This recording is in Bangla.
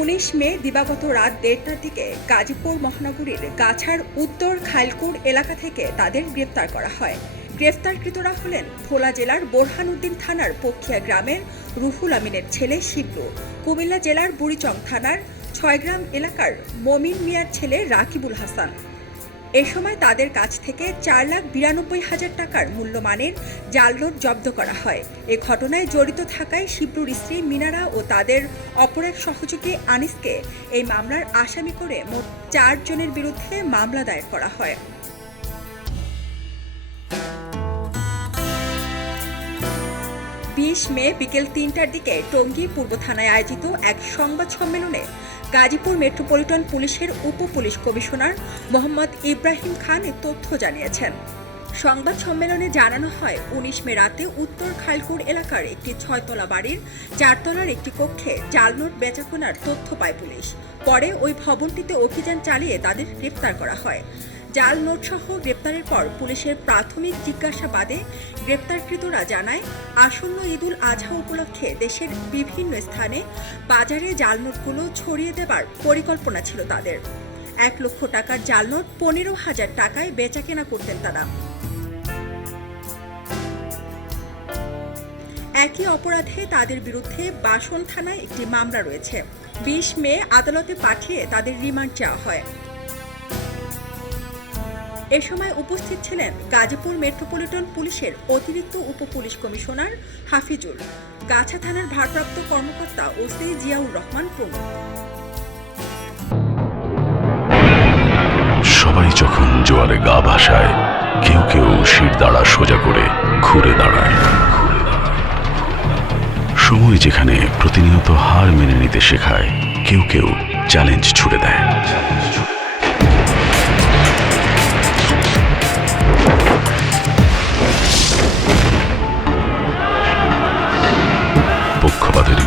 উনিশ মে দিবাগত রাত দেড়টার দিকে গাজীপুর মহানগরীর গাছার উত্তর খাইলকুর এলাকা থেকে তাদের গ্রেপ্তার করা হয়। গ্রেফতারকৃতরা হলেন ভোলা জেলার বোরহানউদ্দিন থানার পক্ষিয়া গ্রামের রুহুল আমিনের ছেলে শিবলু, কুমিল্লা জেলার বুড়িচং থানার ছয়গ্রাম এলাকার মমিন মিয়ার ছেলে রাকিবুল হাসান। এ সময় তাদের কাছ থেকে চার লাখ বিরানব্বই হাজার টাকার মূল্যমানের জাল নোট জব্দ করা হয়। এ ঘটনায় জড়িত থাকায় শিবরুর স্ত্রী মিনারা ও তাদের অপর এক সহযোগী আনিসকে এই মামলার আসামি করে মোট চারজনের বিরুদ্ধে মামলা দায়ের করা হয়। বিশ মে বিকেল তিনটার দিকে টঙ্গী পূর্ব থানায় আয়োজিত এক সংবাদ সম্মেলনে গাজীপুর মেট্রোপলিটন পুলিশের উপ পুলিশ কমিশনার মোহাম্মদ ইব্রাহিম খান এ তথ্য জানিয়েছেন। সংবাদ সম্মেলনে জানানো হয়, উনিশ মে রাতে উত্তর খালকুর এলাকার একটি ছয়তলা বাড়ির চারতলার একটি কক্ষে জাল নোট বেচাকেনার তথ্য পায় পুলিশ। পরে ওই ভবনটিতে অভিযান চালিয়ে তাদের গ্রেফতার করা হয়। জাল নোটসহ গ্রেপ্তারের পর পুলিশের প্রাথমিক জিজ্ঞাসাবাদে গ্রেপ্তারকৃতরা জানায়, আসন্ন ঈদুল আজহা উপলক্ষে দেশের বিভিন্ন স্থানে বাজারে জাল নোটগুলো ছড়িয়ে দেবার পরিকল্পনা ছিল তাদের। এক লক্ষ টাকার জাল নোট পনেরো হাজার টাকায় বেচাকেনা করতেন তারা। একই অপরাধে তাদের বিরুদ্ধে বাসন থানায় একটি মামলা রয়েছে। বিশ মে আদালতে পাঠিয়ে তাদের রিমান্ড চাওয়া হয়। এ সময় উপস্থিত ছিলেন গাজীপুর মেট্রোপলিটন পুলিশের অতিরিক্ত উপ পুলিশ কমিশনার হাফিজুল, গাছা থানার ভারপ্রাপ্ত কর্মকর্তা ওসি জিয়াউর রহমান প্রমুখ। সবাই যখন জোয়ারে গা ভাসায়, কেউ কেউ শির দাঁড়া সোজা করে ঘুরে দাঁড়ায়। সময় যেখানে প্রতিনিয়ত হার মেনে নিতে শেখায়, কেউ কেউ চ্যালেঞ্জ ছুড়ে দেয়।